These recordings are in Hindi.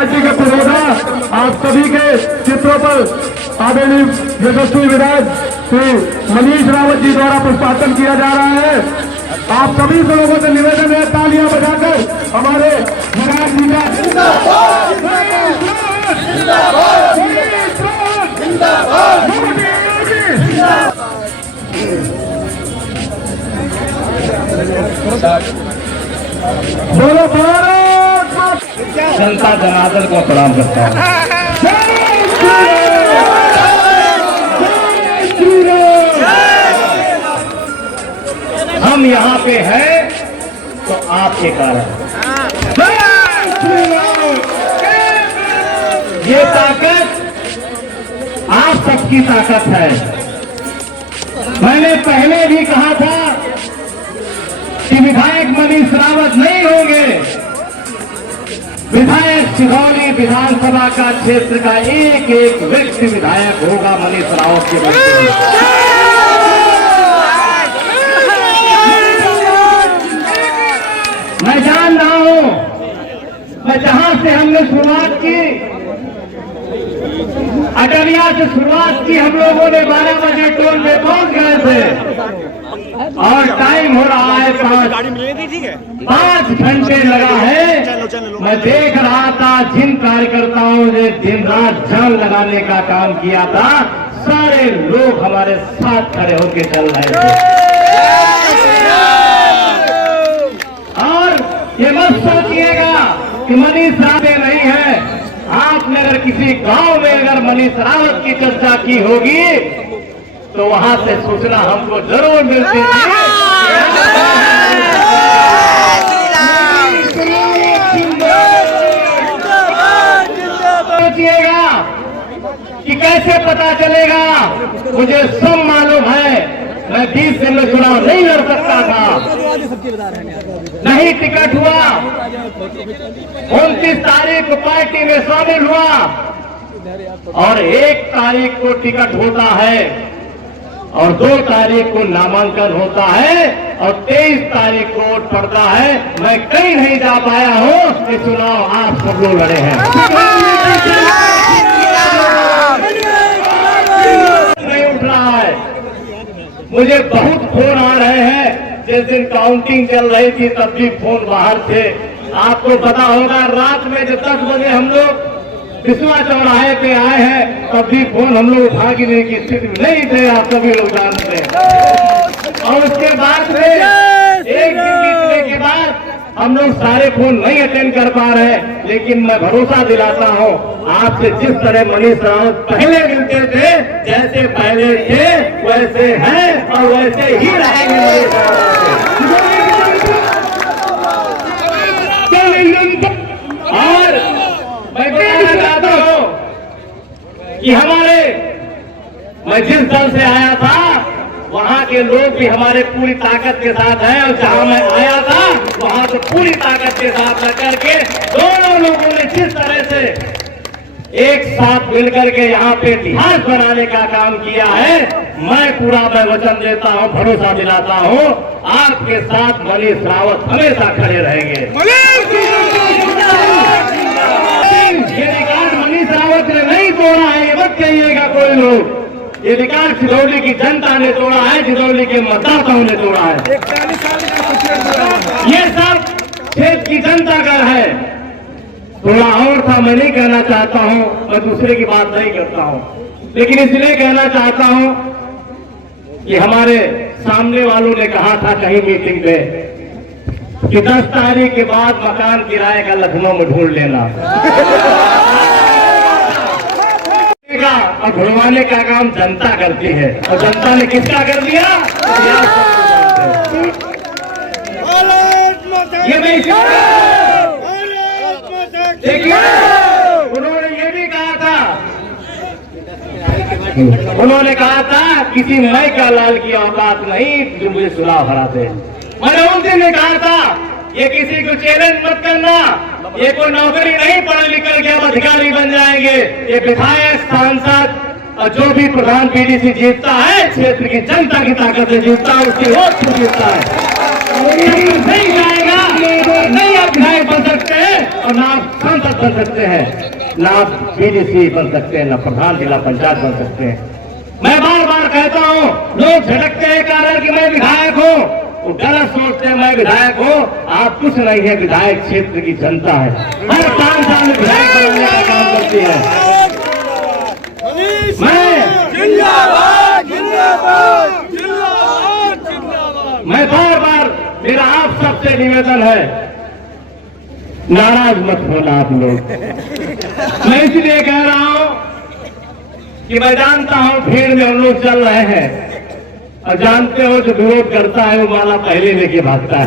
पार्टी के पुरोधा आप सभी के चित्रों पर आदरणीय यशस्वी विधायक श्री मनीष रावत जी द्वारा पुष्पार्चन किया जा रहा है। आप सभी से लोगों से निवेदन है तालियां बजाकर हमारे विधायक जी का बोलो भारत जनता जनार्दन को प्रणाम करता हूँ। हम यहाँ पे हैं तो आपके कारण। ये ताकत आप सबकी ताकत है। मैंने पहले भी कहा था कि विधायक मनीष रावत नहीं होंगे, विधायक सिधौली विधानसभा का क्षेत्र का एक एक व्यक्ति विधायक होगा मनीष रावत के व्यक्ति। मैं जान रहा हूं, मैं जहां से हमने शुरुआत की, अटलिया से शुरुआत की, हम लोगों ने 12 बजे टोल में पहुंच गए थे और टाइम हो रहा है 5 घंटे लगा है। मैं देख रहा था जिन कार्यकर्ताओं ने दिन रात जान लगाने का काम किया था, सारे लोग हमारे साथ खड़े होकर चल रहे थे। ये मत सोचिएगा कि मनीष रावत नहीं है। आपने अगर किसी गांव में अगर मनीष रावत की चर्चा की होगी तो वहां से सूचना हमको जरूर मिलती है। सोचिएगा कि कैसे पता चलेगा, मुझे सब मालूम है। मैं 20 दिन में चुनाव नहीं लड़ सकता था, नहीं टिकट हुआ। 29 तारीख को पार्टी में शामिल हुआ और 1 तारीख को टिकट होता है और 2 तारीख को नामांकन होता है और 23 तारीख को वोट पड़ता है। मैं कहीं नहीं जा पाया हूं। ये चुनाव आप सब लोग लड़े हैं। नहीं उठ रहा है। मुझे बहुत फोन आ रहे हैं। जिस दिन काउंटिंग चल रही थी तब भी फोन बाहर थे। आपको पता होगा रात में जब 10 बजे हम लोग बिस्वा चौराहे पे आए हैं तब भी फोन हम लोग उठा की नहीं की स्थिति में नहीं थे। आप सभी लोग जानते हैं। और उसके बाद में एक दिन बीतने के बाद हम लोग सारे फोन नहीं अटेंड कर पा रहे, लेकिन मैं भरोसा दिलाता हूं आपसे, जिस तरह मनीष रावत पहले मिलते थे, जैसे पहले थे वैसे हैं और वैसे ही रहेंगे। और मैं कहना चाहता हूं कि मैं जिस दल से आया था वहां के लोग भी हमारे पूरी ताकत के साथ हैं और जहां मैं आया था वहां तो पूरी ताकत के साथ लग करके दोनों लोगों ने जिस तरह से एक साथ मिलकर के यहाँ पे इतिहास बनाने का काम किया है, मैं वचन देता हूँ, भरोसा दिलाता हूँ, आपके साथ मनीष रावत हमेशा खड़े रहेंगे। ये रिकॉर्ड मनीष रावत ने नहीं तोड़ा है, ये मत कहिएगा कोई लोग। ये रिकॉर्ड सिधौली की जनता ने तोड़ा है, सिधौली के मतदाताओं ने तोड़ा है। ये सब क्षेत्र की जनता का है। थोड़ा और था, मैं नहीं कहना चाहता हूं, मैं दूसरे की बात नहीं करता हूं, लेकिन इसलिए कहना चाहता हूं कि हमारे सामने वालों ने कहा था कहीं मीटिंग पे कि 10 तारीख के बाद मकान किराए का लखनऊ में ढूंढ लेना और घुड़वाने का काम जनता करती है, और जनता ने किसका कर दिया? ये मैं देखिए, उन्होंने ये भी कहा था किसी नए का लाल की औकात नहीं जो मुझे चुनाव हराते। मैंने उन दिन ने कहा था ये किसी को चैलेंज मत करना, ये कोई नौकरी नहीं, पढ़ लिख करके हम अधिकारी बन जाएंगे। ये विधायक, सांसद और जो भी प्रधान पीडीसी जीतता है क्षेत्र की जनता की ताकत से जीतता है, उसकी वोट से जीतता है। नहीं जाएगा, नहीं आप विधायक बन सकते हैं। और ना आप सांसद बन सकते हैं, ना आप बीडीसी बन सकते हैं, ना प्रधान जिला पंचायत बन सकते हैं। मैं बार बार कहता हूँ, लोग झटकते हैं कारण कि मैं विधायक हूँ, वो गलत सोचते हैं मैं विधायक हूँ। आप कुछ नहीं है, विधायक क्षेत्र की जनता है, हर 5 साल में विधायक बनाने का काम करती है। मैं बार बार मेरा आप सबसे निवेदन है, नाराज मत होना आप लोग। मैं इसलिए कह रहा हूं कि मैं जानता हूं भीड़ में हम लोग चल रहे हैं, और जानते हो जो विरोध करता है वो माला पहले लेके भागता है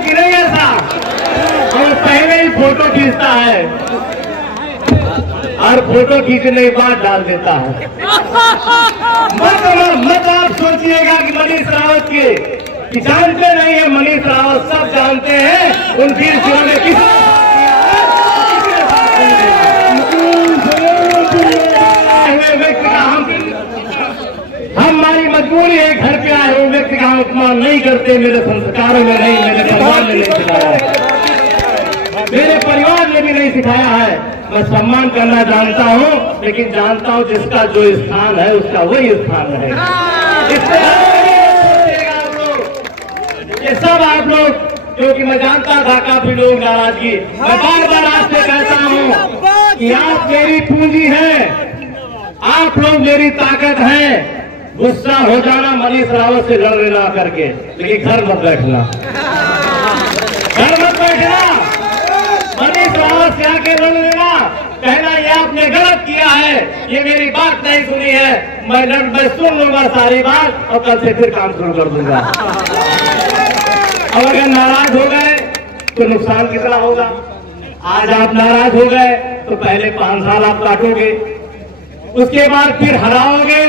कि नहीं ऐसा? और पहले ही फोटो खींचता है और फोटो खींचने के बाद डाल देता है। मत आप सोचिएगा कि मनीष रावत कि जानते नहीं है, मनीष रावत सब जानते हैं उन वीर सिंह ने किस व्यक्ति का हमारी मजबूरी है, घर पे आए हुए व्यक्ति का हम अपमान नहीं करते। मेरे संस्कारों में नहीं, मेरे परिवार ने नहीं सिखाया है, मेरे परिवार ने भी नहीं सिखाया है। मैं सम्मान करना जानता हूँ, लेकिन जानता हूँ जिसका जो स्थान है उसका वही स्थान है। ये सब आप लोग, क्योंकि मैं जानता था काफी लोग नाराजगी, मैं बार बार आपसे कहता हूँ कि आप मेरी पूंजी है, आप लोग मेरी ताकत है। गुस्सा हो जाना मनीष रावत से लड़ लेना करके, लेकिन घर मत बैठना, घर मत बैठना। मनीष रावत से आके लड़ लेना, कहना ये आपने गलत किया है, ये मेरी बात नहीं सुनी है, मैं सुन लूंगा सारी बात और कल से फिर काम शुरू कर दूंगा। और अगर नाराज हो गए तो नुकसान कितना होगा? आज आप नाराज हो गए तो पहले 5 साल आप काटोगे, उसके बाद फिर हराओगे,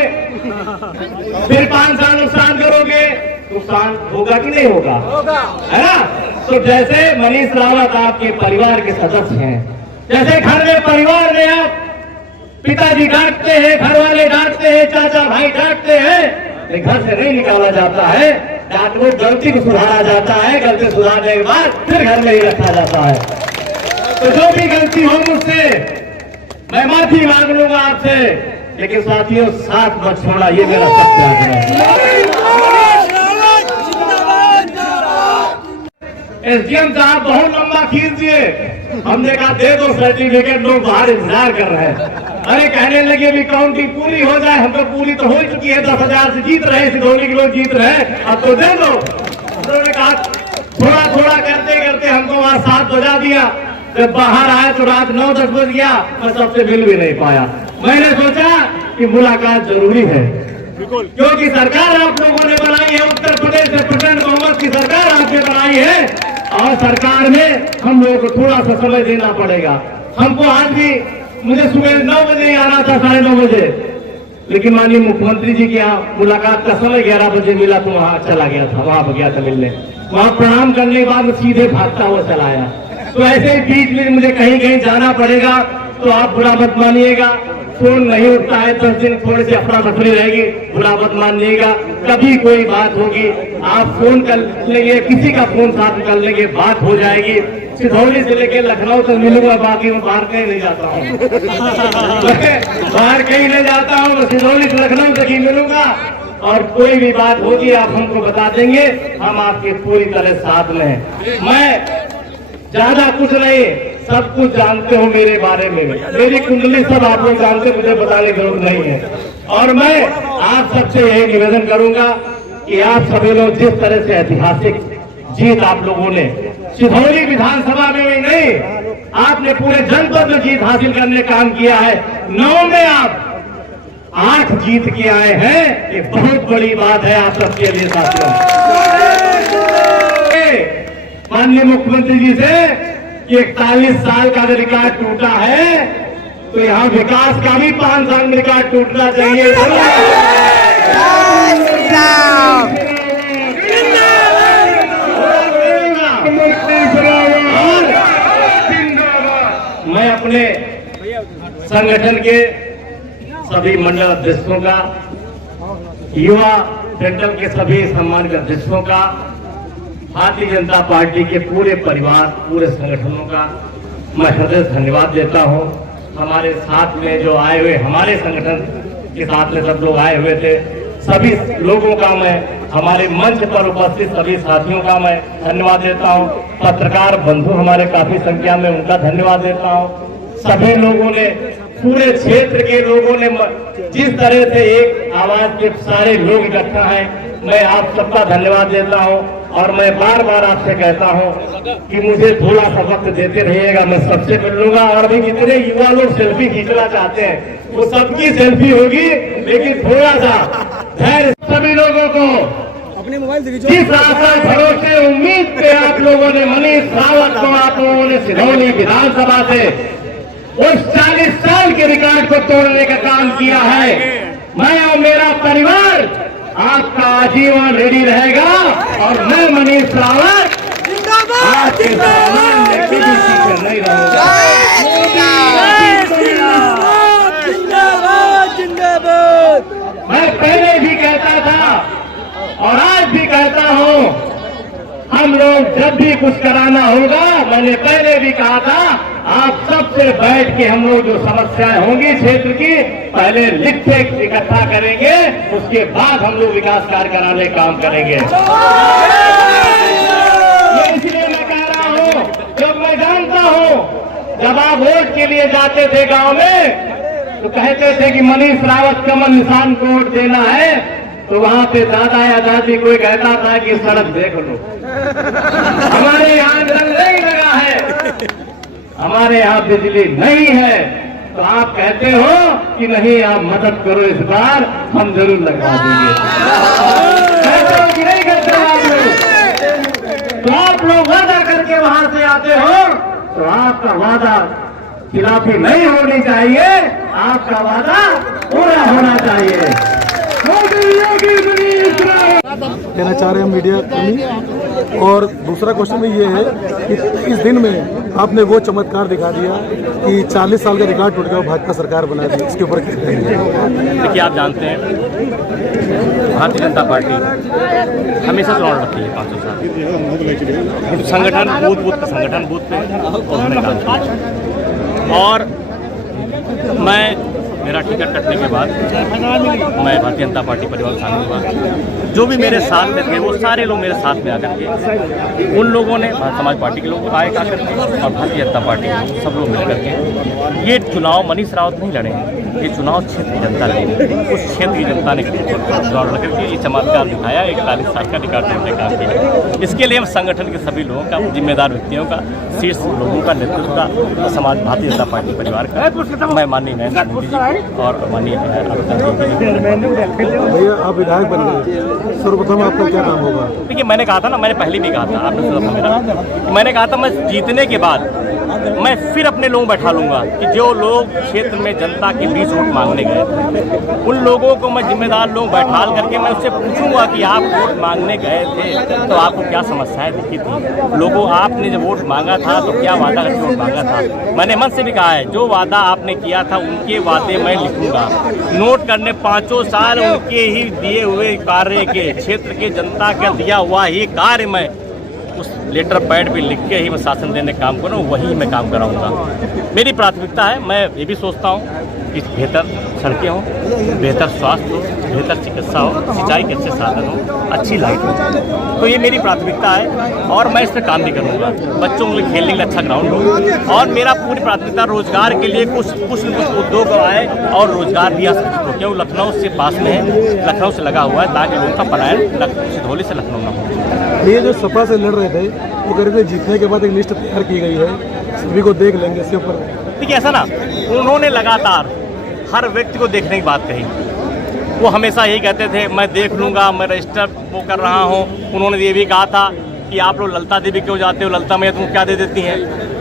फिर 5 साल नुकसान करोगे। नुकसान होगा कि नहीं होगा? है ना? तो जैसे मनीष रावत आपके परिवार के सदस्य हैं, जैसे घर में परिवार में आप पिताजी डांटते हैं, घर वाले डांटते हैं, चाचा भाई डांटते हैं, लेकिन घर से नहीं निकाला जाता है। डांटो, गलती को सुधारा जाता है, गलती सुधारने के बाद फिर घर में ही रखा जाता है। तो जो भी गलती हो मुझसे, मैं माफी मांग लूंगा आपसे, लेकिन साथियों साथ मत छोड़ना, ये मेरा सत्य है। एसडीएम साहब बहुत लंबा खींच दिए, हमने कहा दे दो सर्टिफिकेट, लोग बाहर इंतजार कर रहे हैं। अरे कहने लगे भी काउंटिंग पूरी हो जाए, हम तो पूरी तो हो चुकी है, 10,000 से जीत रहे, सिधौली के लोग जीत रहे हैं, अब तो दे दो। उन्होंने कहा थोड़ा थोड़ा करते करते हमको वहां 7 बजा दिया। जब बाहर आया तो रात 9-10 बज गया, मैं सबसे मिल भी नहीं पाया। मैंने सोचा कि मुलाकात जरूरी है, क्योंकि सरकार आप लोगों ने बनाई है, उत्तर प्रदेश में प्रचंड बहुमत की सरकार आपने बनाई है, और सरकार में हम लोगों को थोड़ा सा समय देना पड़ेगा। हमको आज भी, मुझे सुबह 9 बजे ही आना था, 9:30 बजे, लेकिन माननीय मुख्यमंत्री जी की यहाँ मुलाकात का समय 11 बजे मिला, तो वहां चला गया था, वहां गया था मिलने। वहां प्रणाम करने के बाद सीधे भागता हुआ चला आया। तो ऐसे ही बीच में मुझे कहीं कहीं जाना पड़ेगा, तो आप बुरा मत मानिएगा। फोन नहीं उठता है, 10 दिन थोड़ी सी अफरा तफरी रहेगी, बुरा मत मानिएगा। कभी कोई बात होगी आप फोन कर लेंगे, किसी का फोन साथ कर लेंगे, बात हो जाएगी। सिधौली से लेकर लखनऊ तक मिलूंगा, बाकी मैं बाहर कहीं नहीं जाता हूँ बाहर कहीं नहीं जाता हूँ, मैं सिधौली से लखनऊ तक ही मिलूंगा। और कोई भी बात होगी आप हमको बता देंगे, हम आपके पूरी तरह साथ में हैं। मैं ज्यादा कुछ नहीं, सब कुछ जानते हो मेरे बारे में, मेरी कुंडली सब आप लोग जानते, मुझे बताने की जरूरत नहीं है। और मैं आप सबसे यही निवेदन करूंगा कि आप सभी लोग जिस तरह से ऐतिहासिक जीत आप लोगों ने सिधौली विधानसभा में ही नहीं, आपने पूरे जनपद में जीत हासिल करने काम किया है। 9 में आप 8 जीत के आए हैं, ये बहुत बड़ी बात है आप सबके लिए साथियों। माननीय मुख्यमंत्री जी से कि 41 साल का जो रिकॉर्ड टूटा है, तो यहाँ विकास का भी 5 साल में रिकॉर्ड टूटना चाहिए। मैं अपने संगठन के सभी मंडल अध्यक्षों का, युवा सेंटर के सभी सम्मानित अध्यक्षों का, भारतीय जनता पार्टी के पूरे परिवार, पूरे संगठनों का मैं हृदय से धन्यवाद देता हूं। हमारे साथ में जो आए हुए, हमारे संगठन के साथ में सब लोग आए हुए थे, सभी लोगों का मैं, हमारे मंच पर उपस्थित सभी साथियों का मैं धन्यवाद देता हूं। पत्रकार बंधु हमारे काफी संख्या में, उनका धन्यवाद देता हूं। सभी लोगों ने, पूरे क्षेत्र के लोगों ने जिस तरह से एक आवाज के सारे लोग इकट्ठा हैं, मैं आप सबका धन्यवाद देता हूं। और मैं बार बार आपसे कहता हूं कि मुझे थोड़ा सा वक्त देते रहिएगा, मैं सबसे मिल लूंगा। और भी जितने युवा लोग सेल्फी खींचना चाहते हैं वो सबकी सेल्फी होगी, लेकिन थोड़ा सा धैर्य। सभी लोगों को अपने मोबाइल जिस आशा, भरोसे, उम्मीद पे आप लोगों ने मनीष रावत को, आप लोगों ने सिधौली विधानसभा से उस 40 साल के रिकॉर्ड को तोड़ने का काम किया है, मैं और मेरा परिवार आपका आजीवन रेडी रहेगा। और मैं मनीष रावत आज के दौरान में किसी पीछे नहीं रहूंगा। मैं पहले भी कहता था और आज भी कहता हूं, हम लोग जब भी कुछ कराना होगा, मैंने पहले भी कहा था, आप सबसे बैठ के हम लोग जो समस्याएं होंगी क्षेत्र की, पहले लिख के इकट्ठा करेंगे, उसके बाद हम लोग विकास कार्य कराने का काम करेंगे। इसलिए मैं कह रहा हूं, जब मैं जानता हूं, जब आप वोट के लिए जाते थे गांव में तो कहते थे कि मनीष रावत कमल निशान को वोट देना है, तो वहां पे दादा या दादी कोई कहता था कि सड़क देख लो, हमारे यहाँ नल नहीं लगा है, हमारे यहाँ बिजली नहीं है, तो आप कहते हो कि नहीं आप मदद करो, इस बार हम जरूर लगा देंगे। कहते हो कि नहीं करते आप लोग? तो आप लोग वादा करके वहां से आते हो, तो आपका वादा खिलाफी नहीं होनी चाहिए, आपका वादा पूरा होना चाहिए। कहना चाह रहे हैं मीडिया कर्मी। और दूसरा क्वेश्चन ये है कि इस दिन में आपने वो चमत्कार दिखा दिया कि 40 साल का रिकॉर्ड टूट गया, भाजपा सरकार बना दी, इसके ऊपर क्या कहेंगे? देखिए, आप जानते हैं भारतीय जनता पार्टी हमेशा चुनाव लड़ती है 500 साल। संगठन बूथ पे संगठन बूथ पे उन्होंने काम किया। और मैं, मेरा टिकट कटने के बाद मैं भारतीय जनता पार्टी परिवार शामिल हुआ। जो भी मेरे साथ में थे वो सारे लोग मेरे साथ में आकर के, उन लोगों ने, भारत समाज पार्टी के लोग आए आकर के और भारतीय जनता पार्टी के लोग, सब लोग मिलकर के ये चुनाव मनीष रावत नहीं लड़े हैं, ये चुनाव क्षेत्र की जनता लड़ी। उस क्षेत्र की जनता ने चुनाव लड़ करके ये चमत्कार दिखाया, 41 साल का रिकॉर्ड तोड़ने का काम किया। इसके लिए हम संगठन के सभी लोगों का, जिम्मेदार व्यक्तियों का, शीर्ष लोगों का नेतृत्व का, समाज भारतीय जनता पार्टी परिवार का, मैं माननीय नरेंद्र मोदी जी और माननीय भैया आप विधायक बन गए, सर्वप्रथम आपका क्या काम होगा? देखिए, मैंने कहा था ना, मैंने पहले भी कहा था, आपने सुना था मेरा, मैंने कहा था मैं जीतने के बाद मैं फिर अपने लोगों बैठा लूंगा कि जो लोग क्षेत्र में जनता के बीच वोट मांगने गए, उन लोगों को मैं जिम्मेदार लोग बैठाल करके मैं उससे पूछूंगा कि आप वोट मांगने गए थे तो आपको क्या समस्याएं दिखी थी, लोगों आपने जब वोट मांगा था तो क्या वादा करके वोट मांगा था। मैंने मन से भी कहा है, जो वादा आपने किया था उनके वादे मैं लिखूंगा, नोट करने 5 साल उनके ही दिए हुए कार्य के, क्षेत्र के जनता का दिया हुआ ही कार्य मैं उस लेटर पैड पे लिख के ही मैं शासन देने का काम करूँ, वही मैं काम कराऊंगा। मेरी प्राथमिकता है, मैं ये भी सोचता हूँ कि बेहतर सड़कें हों, बेहतर स्वास्थ्य हो, बेहतर चिकित्सा हो, सिंचाई के अच्छे साधन हो, अच्छी लाइट हो, तो ये मेरी प्राथमिकता है और मैं इस पर काम भी करूँगा। बच्चों के लिए खेलने के लिए अच्छा ग्राउंड हो और मेरा पूरी प्राथमिकता रोजगार के लिए कुछ उद्योग आए और रोजगार भी आ सकते, क्योंकि लखनऊ से पास में है, लखनऊ से लगा हुआ है, ताकि लोगों का पलायन सिधौली से लखनऊ न हो। ये जो सपा से लड़ रहे थे वो कह रहे थे जीतने के बाद एक लिस्ट तैयार की गई है, सभी को देख लेंगे, इसके ऊपर देखिए ऐसा ना, उन्होंने लगातार हर व्यक्ति को देखने की बात कही। वो हमेशा यही कहते थे मैं देख लूँगा, मैं रजिस्टर वो कर रहा हूँ। उन्होंने ये भी कहा था कि आप लोग ललता देवी क्यों जाते हो, ललता मैया तुम क्या दे देती हैं,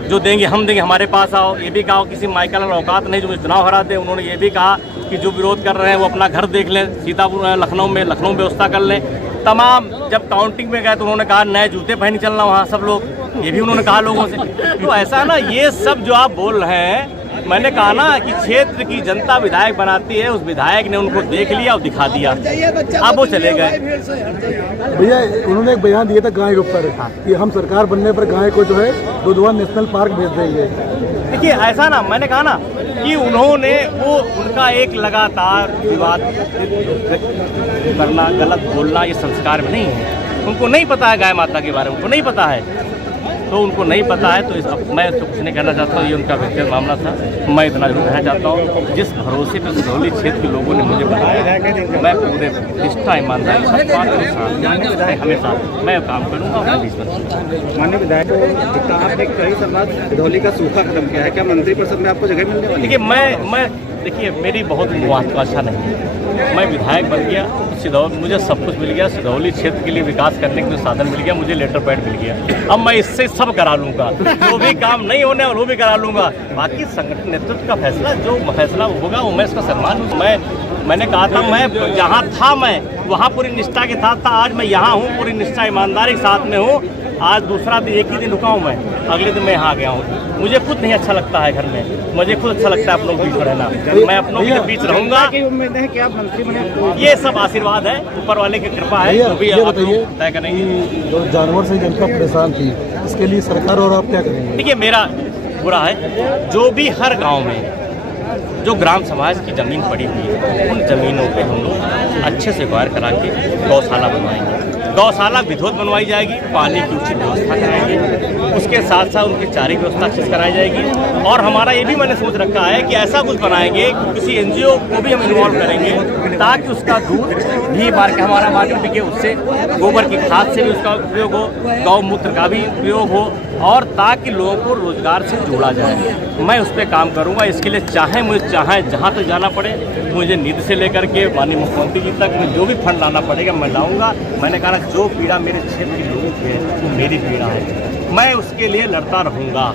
जो देंगे हम देंगे, हमारे पास आओ। ये भी कहा किसी माइकल औकात नहीं जो चुनाव हरा दे। उन्होंने ये भी कहा कि जो विरोध कर रहे हैं वो अपना घर देख लें, सीतापुर लखनऊ में व्यवस्था कर लें। तमाम जब काउंटिंग में गए तो उन्होंने कहा नए जूते पहन चलना वहाँ सब लोग, ये भी उन्होंने कहा लोगों से। तो ऐसा है ना, ये सब जो आप बोल रहे हैं मैंने कहा ना कि क्षेत्र की जनता विधायक बनाती है, उस विधायक ने उनको देख लिया और दिखा दिया, अब वो चले गए। भैया उन्होंने एक बयान दिया था गाय के ऊपर कि हम सरकार बनने पर गाय को जो है दुधवा नेशनल पार्क भेज देंगे। देखिए ऐसा ना, मैंने कहा ना कि उन्होंने वो उनका एक लगातार विवाद करना, गलत बोलना, ये संस्कार में नहीं है। उनको नहीं पता है गाय माता के बारे में, उनको नहीं पता है, तो उनको नहीं पता है तो मैं तो कुछ नहीं कहना चाहता हूँ, ये उनका व्यक्तिगत मामला था। मैं इतना जरूर कहना चाहता हूँ, जिस भरोसे पर सिधौली क्षेत्र के लोगों ने मुझे बनाया, मैं पूरे निष्ठा ईमानदारी हमेशा मैं काम करूँगा। माननीय विधायक आपने कई समाज सिधौली का सूखा खत्म किया है, क्या मंत्रिपरिषद में आपको जगह मिलने वाली है? देखिए देखिए मेरी बहुत महत्वाकांक्षा नहीं है, मैं विधायक बन गया, सिधौली मुझे सब कुछ मिल गया, सिधौली क्षेत्र के लिए विकास करने के साधन मिल गया, मुझे लेटर पैड मिल गया, अब मैं इससे सब करा लूँगा, जो भी काम नहीं होने और वो भी करा लूँगा। बाकी संगठन नेतृत्व का फैसला, जो फैसला होगा वो मैं इसका सम्मान। मैंने कहा था मैं जहाँ था मैं वहाँ पूरी निष्ठा के साथ था, आज मैं यहाँ हूँ पूरी निष्ठा ईमानदारी के साथ में हूँ। आज दूसरा दिन, एक ही दिन रुका हूँ मैं, अगले दिन मैं यहाँ गया हूँ। मुझे खुद नहीं अच्छा लगता है घर में, मुझे खुद अच्छा लगता है अपनों के बीच में रहना, मैं अपनों के बीच रहूँगा। उम्मीद है कि आप मंत्री बने? ये सब आशीर्वाद है, ऊपर वाले की कृपा है, जो भी आप लोग तय करेंगे। जो जानवर से जनता परेशान थी, इसके लिए सरकार और आप क्या करेंगे? देखिए मेरा बुरा है, जो भी हर गांव में जो ग्राम समाज की ज़मीन पड़ी हुई है, उन ज़मीनों पे हम लोग अच्छे से गौर करा के गौशाला बनवाएंगे, गौशाला विद्युत बनवाई जाएगी, पानी की उचित व्यवस्था कराएंगे, उसके साथ साथ उनकी चारे की व्यवस्था अच्छे से कराई जाएगी। और हमारा ये भी मैंने सोच रखा है कि ऐसा कुछ बनाएंगे, किसी NGO को भी हम इन्वॉल्व करेंगे, ताकि उसका दूध भी हमारा मार्केट बिके, उससे गोबर की खाद से भी उसका उपयोग हो, गौमूत्र का भी उपयोग हो, और ताकि लोगों को रोजगार से जोड़ा जाए। मैं उस पर काम करूंगा। इसके लिए मुझे जहाँ तक जाना पड़े, मुझे नीति से लेकर के माननीय मुख्यमंत्री जी तक मैं जो भी फंड लाना पड़ेगा मैं लाऊंगा। मैंने कहा जो पीड़ा मेरे क्षेत्र के लोगों की है वो मेरी पीड़ा है, मैं उसके लिए लड़ता रहूँगा।